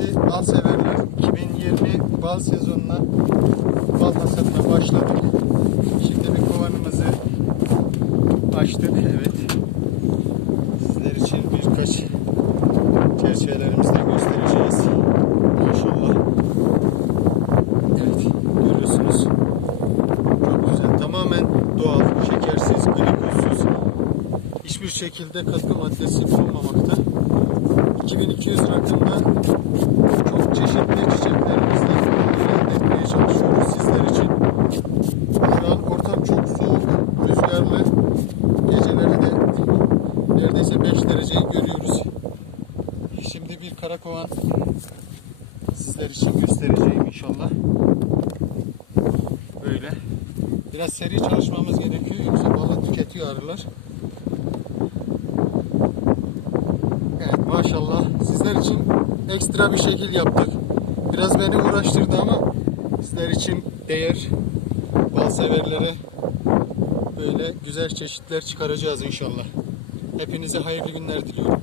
Sevgili bal severler, 2020 bal sezonuna bal hasatına başladık. Şimdi bir kovanımızı açtık. Evet. Sizler için birkaç çerçevelerimizi de göstereceğiz. Maşallah. Evet, görüyorsunuz. Çok güzel. Tamamen doğal, şekersiz, glikozsuz. Hiçbir şekilde katkı maddesi bulunmamakta. 2200 rakımda çok çeşitli çiçeklerimizle elde etmeye çalışıyoruz sizler için. Şu an ortam çok soğuk, rüzgarlı. Geceleri de neredeyse 5 dereceyi görüyoruz. Şimdi bir karakovan sizler için göstereceğim inşallah. Böyle. Biraz seri çalışmamız gerekiyor yoksa balı tüketiyor arılar. Evet maşallah sizler için ekstra bir şekil yaptık. Biraz beni uğraştırdı ama sizler için değer bal severlere böyle güzel çeşitler çıkaracağız inşallah. Hepinize hayırlı günler diliyorum.